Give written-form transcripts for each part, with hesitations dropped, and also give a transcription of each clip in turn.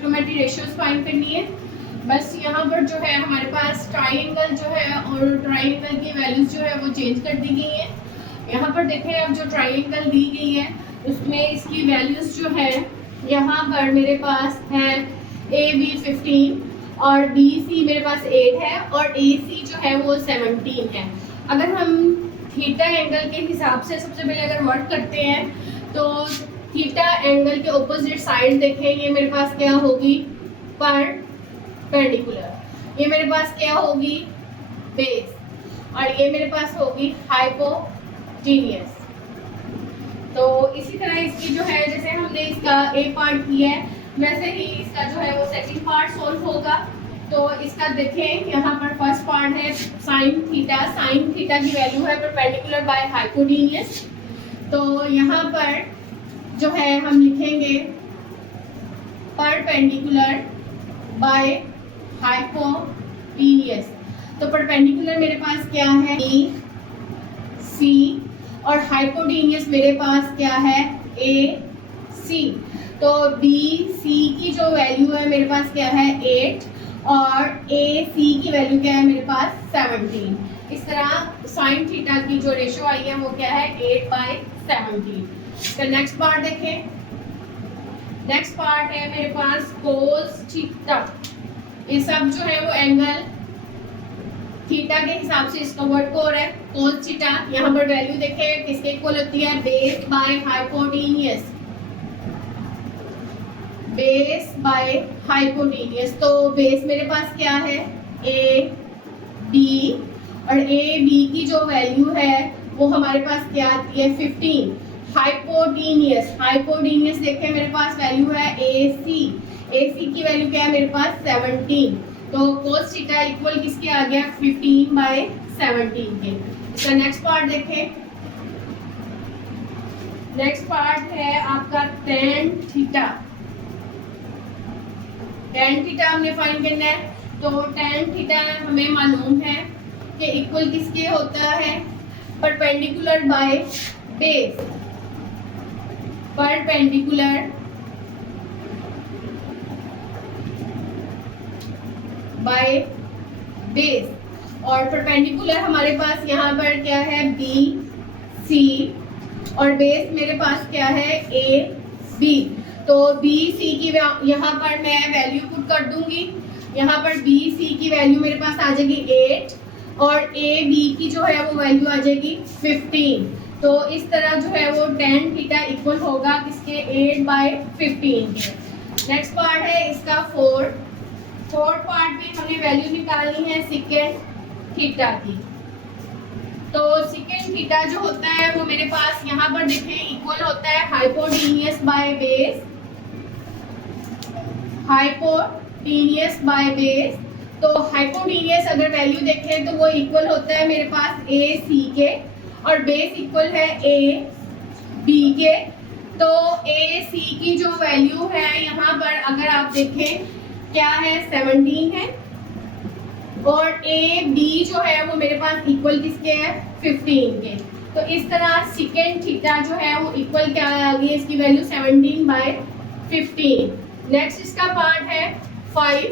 Trigonometry ratios find करनी है। बस यहाँ पर जो है हमारे पास ट्राइंगल जो है और ट्राइंगल की वैल्यूज जो है वो चेंज कर दी गई है। यहाँ पर देखें अब जो ट्राइंगल दी गई है उसमें इसकी वैल्यूज जो है यहाँ पर मेरे पास है AB 15 और BC मेरे पास 8 है और AC जो है वो 17 है। अगर हम थीटा एंगल के हिसाब से सबसे पहले अगर वर्क करते हैं तो थीटा एंगल के ऑपोजिट साइड देखें, ये मेरे पास क्या होगी परपेंडिकुलर, ये मेरे पास क्या होगी बेस और ये मेरे पास होगी हाइपोटेनियस। तो इसी तरह इसकी जो है जैसे हमने इसका ए पार्ट किया है वैसे ही इसका जो है वो सेकंड पार्ट सोल्व होगा। तो इसका देखें यहाँ पर फर्स्ट पार्ट है साइन थीटा की वैल्यू है परपेंडिकुलर बाय हाइपोटेनियस। तो यहाँ पर जो है हम लिखेंगे परपेंडिकुलर बाय हाइपोटेनियस। तो परपेंडिकुलर मेरे पास क्या है AC और हाइपोटेनियस मेरे पास क्या है AC। तो BC की जो वैल्यू है मेरे पास क्या है 8 और AC की वैल्यू क्या है मेरे पास 17। इस तरह साइन थीटा की जो रेशियो आई है वो क्या है 8/17। इसका नेक्स्ट पार्ट देखें, नेक्स्ट पार्ट है मेरे पास कोस थीटा। ये सब जो है वो एंगल थीटा के हिसाब से इसका वर्क हो रहा है कोस थीटा। यहाँ पर वैल्यू देखें किसके इक्वल होती है base by hypotenuse, base by hypotenuse. तो बेस मेरे पास क्या है AB और AB की जो वैल्यू है वो हमारे पास क्या आती है 15। हाइपोटेनियस देखें मेरे पास वैल्यू है AC की वैल्यू क्या है मेरे पास 17। तो कोस थीटा इक्वल किसके आ गया 15/17 के। इसका नेक्स्ट पार्ट देखें, नेक्स्ट पार्ट है आपका tan थीटा। tan थीटा हमने फाइंड करना है। तो tan थीटा हमें मालूम है कि इक्वल किसके होता है perpendicular by base, perpendicular by base और परपेंडिकुलर हमारे पास यहाँ पर क्या है BC और बेस मेरे पास क्या है AB। तो BC की यहाँ पर मैं वैल्यू पुट कर दूंगी, यहाँ पर BC की वैल्यू मेरे पास आ जाएगी 8 और AB की जो है वो वैल्यू आ जाएगी 15। तो इस तरह जो है वो tan थीटा इक्वल होगा किसके 8/15 के। नेक्स्ट पार्ट है इसका फोर्थ पार्ट में हमने वैल्यू निकालनी है सेकेंड थीटा की। तो सेकेंड थीटा जो होता है वो मेरे पास यहाँ पर देखें इक्वल होता है hypotenuse by base, hypotenuse by base. तो हाइपोटेनियस अगर वैल्यू देखें तो वो इक्वल होता है मेरे पास AC के और बेस इक्वल है AB के। तो AC की जो वैल्यू है यहाँ पर अगर आप देखें क्या है 17 है और AB जो है वो मेरे पास इक्वल किसके है 15 के। तो इस तरह सेकेंड थीटा जो है वो इक्वल क्या आ गई इसकी वैल्यू 17/15। नेक्स्ट इसका पार्ट है 5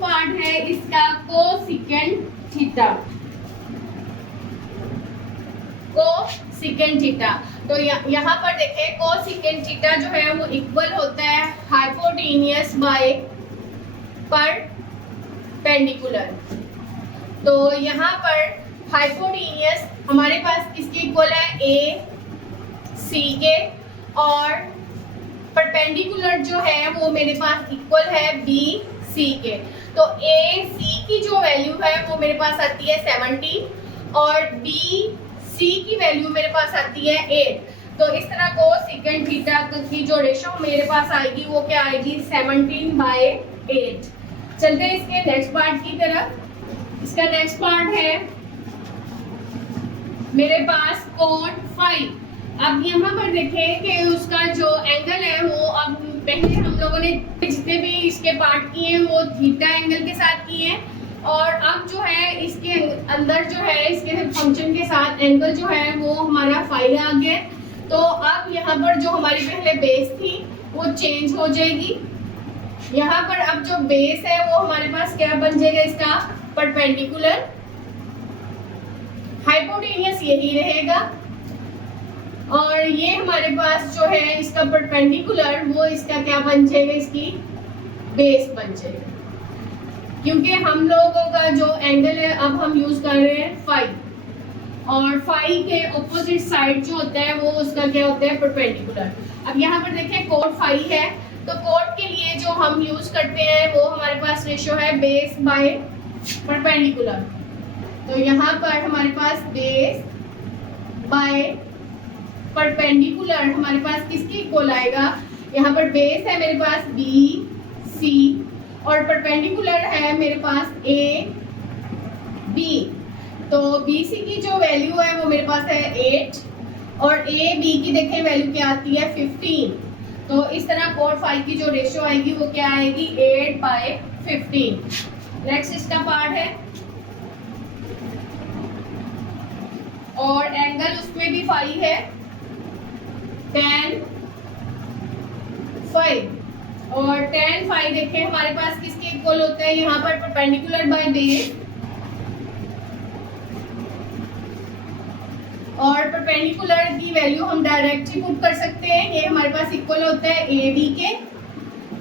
पार्ट है इसका कोसेकेंड थीटा, कोसेकेंड थीटा। तो यहाँ पर देखें कोसेकेंड थीटा जो है वो इक्वल होता है हाइपोटेनियस बाय परपेंडिकुलर। तो यहाँ पर हाइपोटेनियस हमारे पास किसके इक्वल है AC के और परपेंडिकुलर जो है वो मेरे पास इक्वल है BC के। तो AC की जो वैल्यू है वो मेरे पास आती है 17 और BC की वैल्यू मेरे पास आती है 8। तो इस तरह को सेकेंड थीटा की जो रेशो मेरे पास आएगी वो क्या आएगी 17/8। चलते हैं इसके नेक्स्ट पार्ट की तरफ। इसका नेक्स्ट पार्ट है मेरे पास कोण 5। अब यहाँ पर देखें कि उसका जो एंगल है वो अब पहले हम लोगों ने जितने भी इसके पार्ट किए हैं वो थीटा एंगल के साथ किए हैं और अब जो है इसके अंदर जो है इसके फंक्शन के साथ एंगल जो है वो हमारा 5 आ गया। तो अब यहाँ पर जो हमारी पहले बेस थी वो चेंज हो जाएगी। यहाँ पर अब जो बेस है वो हमारे पास क्या बन जाएगा, इसका परपेंडिकुलर। हाइपोटेनियस यही रहेगा और ये हमारे पास जो है इसका परपेंडिकुलर, वो इसका क्या बन जाएगा, इसकी बेस बन जाएगा। क्योंकि हम लोगों का जो एंगल है अब हम यूज कर रहे हैं फाई, और फाई के ऑपोजिट साइड जो होता है वो उसका क्या होता है, परपेंडिकुलर। अब यहाँ पर देखें कोड फाई है, तो कोड के लिए जो हम यूज करते हैं वो हमारे पास रेशियो है बेस बाय परपेंडिकुलर। तो यहाँ पर हमारे पास बेस बाय परपेंडिकुलर हमारे पास किसकी इक्वल आएगा, यहाँ पर बेस है मेरे पास बी सी और परपेंडिकुलर है मेरे पास ए बी। तो बी सी की जो वैल्यू है वो मेरे पास है 8 और ए बी की देखें वैल्यू क्या आती है 15। तो इस तरह कोड फाई की जो रेशियो आएगी वो क्या आएगी, 8/15। नेक्स्ट इसका पार्ट है और एंगल उसमें भी फाई है, tan फाई। और tan फाई देखें हमारे पास किसके इक्वल होते हैं, यहाँ पर परपेंडिकुलर बाय बेस, और परपेंडिकुलर की वैल्यू हम डायरेक्ट ही पुट कर सकते हैं। ये हमारे पास इक्वल होता है ए बी के,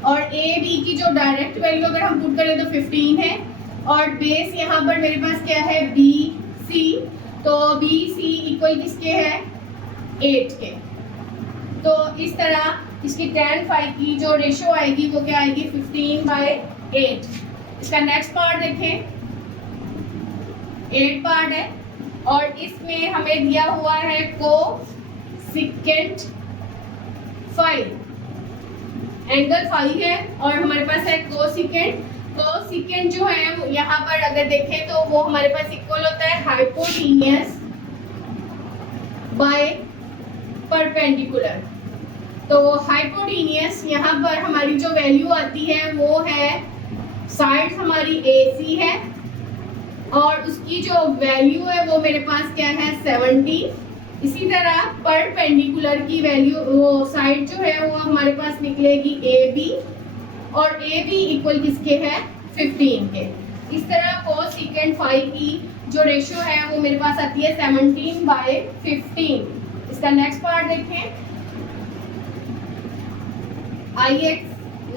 और ए बी की जो डायरेक्ट वैल्यू अगर हम पुट करें तो 15 है, और बेस यहाँ पर मेरे पास क्या है बी सी। तो बी सी इक्वल किसके है, 8 के। तो इस तरह इसकी tan फाई की जो रेशियो आएगी वो क्या आएगी, 15/8। इसका नेक्स्ट पार्ट देखें, 8 पार्ट है और इसमें हमें दिया हुआ है कोसेकेंट फाई। एंगल फाई है और हमारे पास है कोसेकेंट। कोसेकेंट जो है वो यहाँ पर अगर देखें तो वो हमारे पास इक्वल होता है हाइपोटेनियस बाय परपेंडिकुलर। तो हाइपोटेनियस यहाँ पर हमारी जो वैल्यू आती है वो है, साइड हमारी AC है और उसकी जो वैल्यू है वो मेरे पास क्या है 70। इसी तरह परपेंडिकुलर की वैल्यू, वो साइड जो है वो हमारे पास निकलेगी AB, और AB इक्वल किसके है 15 के। इस तरह कोसेकेंट फाई की जो रेशियो है वो मेरे पास आती है 17/15। इसका नेक्स्ट पार्ट देखें, IX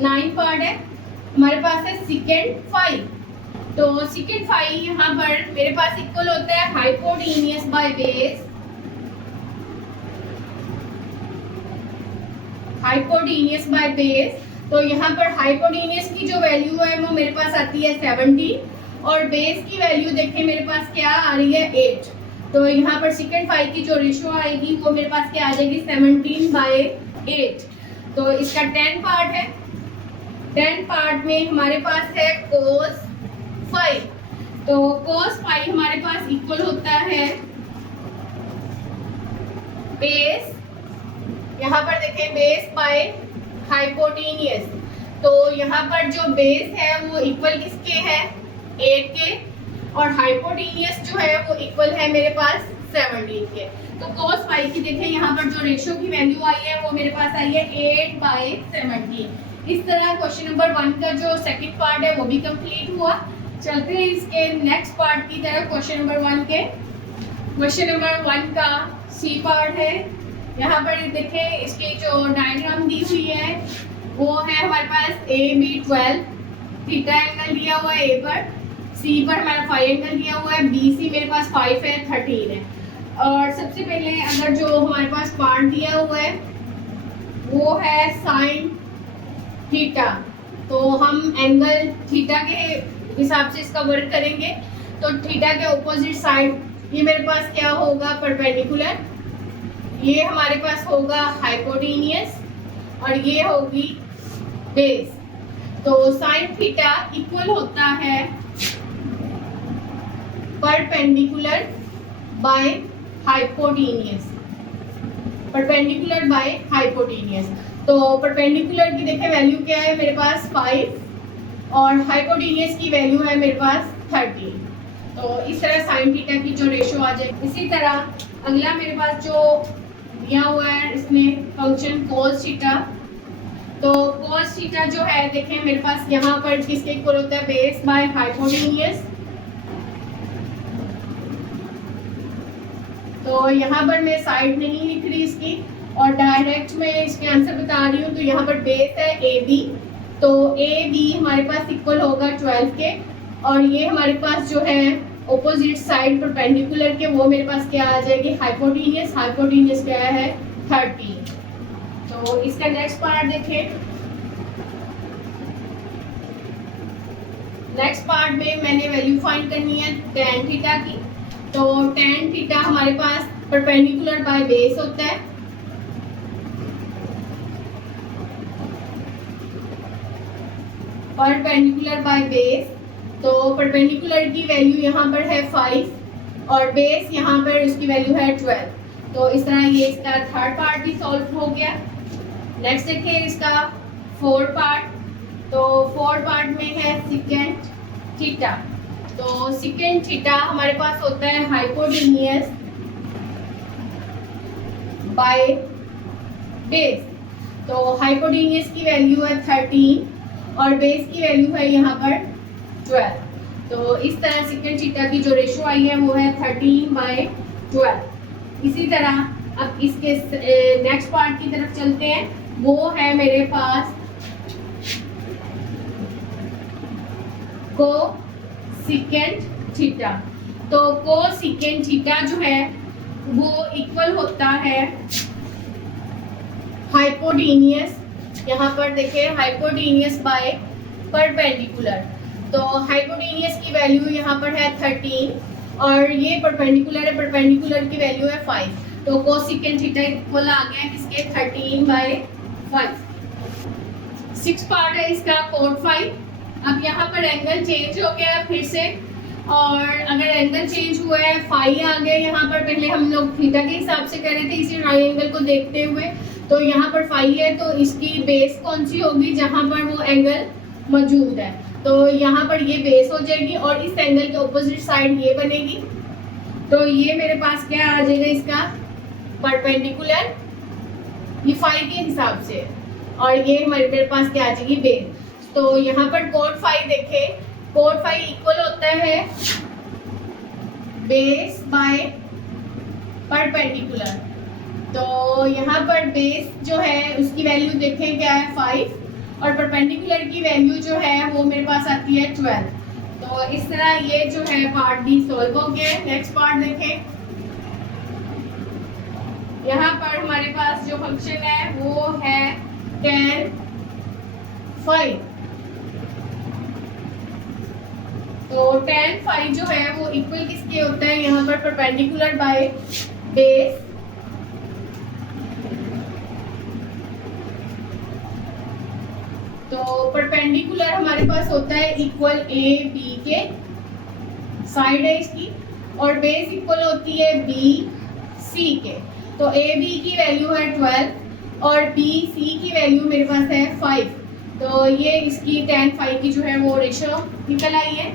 9 पार्ट है, हमारे पास है सेकेंट फाई। तो सेकेंट फाई यहाँ पर मेरे पास इक्वल होता है hypotenuse by base, hypotenuse by base. तो यहाँ पर हाइपोटेनियस की जो वैल्यू है वो मेरे पास आती है 70 और बेस की वैल्यू देखें मेरे पास क्या आ रही है 8। तो यहाँ पर सेकेंड फाई की जो रेशियो आएगी वो मेरे पास क्या आ जाएगी 17/8। तो इसका 10 पार्ट है, 10 पार्ट में हमारे पास है कोस फाई। तो कोस फाई हमारे पास इक्वल होता है बेस, यहाँ पर देखें बेस बाय हाइपोटेनियस। तो यहाँ पर जो बेस है वो इक्वल किसके है 8 के, और हाइपोटेनियस जो है वो इक्वल है मेरे पास 17 के। तो कोस फाई की देखें यहाँ पर जो रेशियो की वैल्यू आई है वो मेरे पास आई है 8/17। इस तरह क्वेश्चन नंबर 1 का जो सेकंड पार्ट है वो भी कंप्लीट हुआ। चलते हैं इसके नेक्स्ट पार्ट की तरफ। क्वेश्चन नंबर 1 के, क्वेश्चन नंबर 1 का सी पार्ट है। यहाँ पर देखें इसकी जो डायग्राम दी हुई है वो है हमारे पास AB12, थीटा एंगल दिया हुआ है A पर, C पर हमारा फाई एंगल दिया हुआ है, BC मेरे पास 5 है, 13 है। और सबसे पहले अगर जो हमारे पास पार्ट दिया हुआ है वो है साइन थीटा, तो हम एंगल थीटा के हिसाब से इसका वर्क करेंगे। तो थीटा के ऑपोजिट साइड ये मेरे पास क्या होगा परपेंडिकुलर, ये हमारे पास होगा हाइपोटेनियस और ये होगी बेस। तो साइन थीटा इक्वल होता है perpendicular by hypotenuse, perpendicular by hypotenuse. तो परपेंडिकुलर की देखें वैल्यू क्या है मेरे पास 5 और हाइपोटेनियस की वैल्यू है मेरे पास 13। तो इस तरह साइन थीटा की जो रेशियो आ जाए। इसी तरह अगला मेरे पास जो दिया हुआ है इसमें फंक्शन कोस थीटा, तो cos थीटा जो है देखें मेरे पास यहाँ पर किसके इक्वल होता है, बेस बाय हाइपोटेन्यूज। तो यहाँ पर मैं साइड नहीं लिख रही इसकी और डायरेक्ट मैं इसके आंसर बता रही हूँ। तो यहाँ पर बेस है ए बी, तो ए बी हमारे पास इक्वल होगा 12 के, और ये हमारे पास जो है ऑपोजिट साइड परपेंडिकुलर के वो मेरे पास क्या आ जाएगी, हाइपोटेन्यूज। हाइपोटेन्यूज क्या है 30। तो इसका नेक्स्ट पार्ट देखें। नेक्स्ट पार्ट में मैंने वैल्यू फाइंड करनी है tan थीटा की। तो tan थीटा हमारे पास परपेंडिकुलर बाय बेस होता है। परपेंडिकुलर बाय बेस, तो परपेंडिकुलर की वैल्यू यहाँ पर है 5 और बेस यहाँ पर उसकी वैल्यू है 12। तो इस तरह ये इसका थर्ड पार्ट भी सॉल्व हो गया। नेक्स्ट देखिए इसका फोर्थ पार्ट। तो फोर्थ पार्ट में है सेकेंड थीटा। तो सेकेंड थीटा हमारे पास होता है हाइपोटेन्यूज बाय बेस। तो हाइपोटेन्यूज की वैल्यू है 13 और बेस की वैल्यू है यहाँ पर 12। तो इस तरह सेकेंड थीटा की जो रेशो आई है वो है 13/12। इसी तरह अब इसके नेक्स्ट पार्ट की तरफ चलते हैं। वो है मेरे पास को सेकेंड थीटा। तो को सेकेंड थीटा जो है वो इक्वल होता है हाइपोटेन्यूज, यहाँ पर देखिए हाइपोटेन्यूज बाय परपेंडिकुलर। तो हाइपोटेन्यूज की वैल्यू यहाँ पर है 13 और ये परपेंडिकुलर है, परपेंडिकुलर की वैल्यू है 5। तो कोसेकेंट थीटा इक्वल आ गया किसके 13/5। 6 पार्ट है इसका कोट 5। अब यहाँ पर एंगल चेंज हो गया फिर से, और अगर एंगल चेंज हुआ है फाई आ गया यहाँ पर। पहले हम लोग थीटा के हिसाब से कर रहे थे इसी ट्रायंगल को देखते हुए। तो यहाँ पर फाई है तो इसकी बेस कौन सी होगी, जहाँ पर वो एंगल मौजूद है। तो यहाँ पर ये बेस हो जाएगी और इस एंगल के ऑपोजिट साइड ये बनेगी। तो ये मेरे पास क्या आ जाएगा इसका परपेंडिकुलर, ये फाई के हिसाब से, और ये मेरे पास क्या आ जाएगी बेस। तो यहाँ पर कोट फाई देखे, कोट फाई इक्वल होता है बेस बाय परपेंडिकुलर। तो यहाँ पर बेस जो है उसकी वैल्यू देखें क्या है 5 और परपेंडिकुलर की वैल्यू जो है वो मेरे पास आती है 12। तो इस तरह ये जो है पार्ट भी सॉल्व हो गया। नेक्स्ट पार्ट देखें। यहाँ पर हमारे पास जो फंक्शन है वो है tan phi। तो tan phi जो है वो इक्वल किसके होता है, यहाँ पर परपेंडिकुलर बाय बेस। तो परपेंडिकुलर हमारे पास होता है इक्वल ए बी के, साइड है इसकी, और बेस इक्वल होती है बी सी के। तो ए बी की वैल्यू है 12 और बी सी की वैल्यू मेरे पास है 5। तो ये इसकी tan phi की जो है वो रेशो निकल आई है।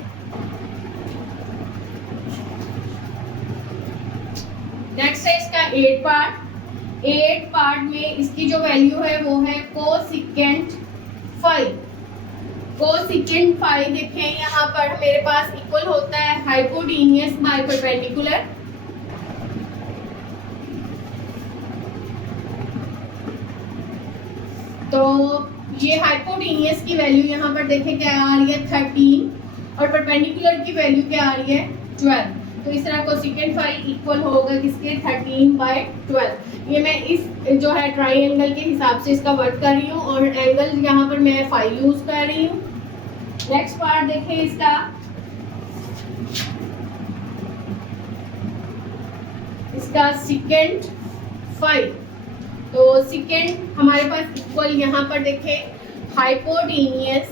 नेक्स्ट है इसका 8 पार्ट। 8 पार्ट में इसकी जो वैल्यू है वो है कोसेकेंट फाई। कोसेकेंट फाई देखें यहाँ पर मेरे पास इक्वल होता है हाइपोटेन्यूज बाय परपेंडिकुलर। तो ये हाइपोटेन्यूज की वैल्यू यहाँ पर देखें क्या आ रही है 13 और परपेंडिकुलर की वैल्यू क्या आ रही है 12। तो इस तरह कोसेकेंट फाई इक्वल होगा किसके 13/12। ये मैं इस जो है ट्रायंगल के हिसाब से इसका वर्क कर रही हूँ और एंगल यहाँ पर मैं फाई यूज कर रही हूँ। नेक्स्ट पार्ट देखें इसका। इसका सेकेंट फाई। तो सेकेंड हमारे पास इक्वल यहाँ पर देखें हाइपोटेन्यूज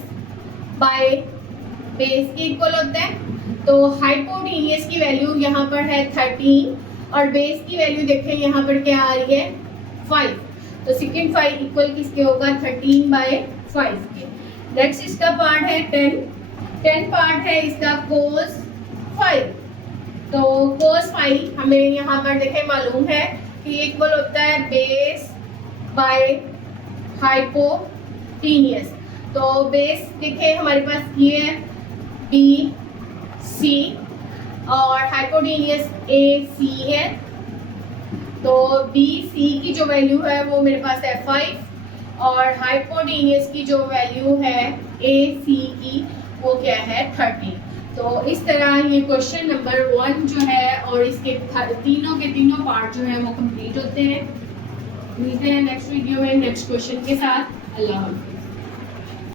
बाय बेस के इक्वल होता है। तो हाइपोटेन्यूज की वैल्यू यहाँ पर है 13 और बेस की वैल्यू देखें यहाँ पर क्या आ रही है 5। तो सेकेंड फाई इक्वल किसके होगा 13/5 के। नेक्स्ट इसका पार्ट है 10 पार्ट है इसका कोस 5। तो कोस 5 हमें यहाँ पर देखें मालूम है कि इक्वल होता है बेस बाय हाइपोटेन्यूज। हाइपोटेनियस। तो बेस देखिए हमारे पास ये है बी सी और हाइपोटेनियस ए सी है। तो बी सी की जो वैल्यू है वो मेरे पास है 5 और हाइपोटेनियस की जो वैल्यू है ए सी की वो क्या है 30। तो इस तरह ये क्वेश्चन नंबर 1 जो है और इसके तीनों के तीनों पार्ट जो है वो कंप्लीट होते हैं। मिलते हैं नेक्स्ट वीडियो में नेक्स्ट क्वेश्चन के साथ। अल्लाह हाफ़िज़।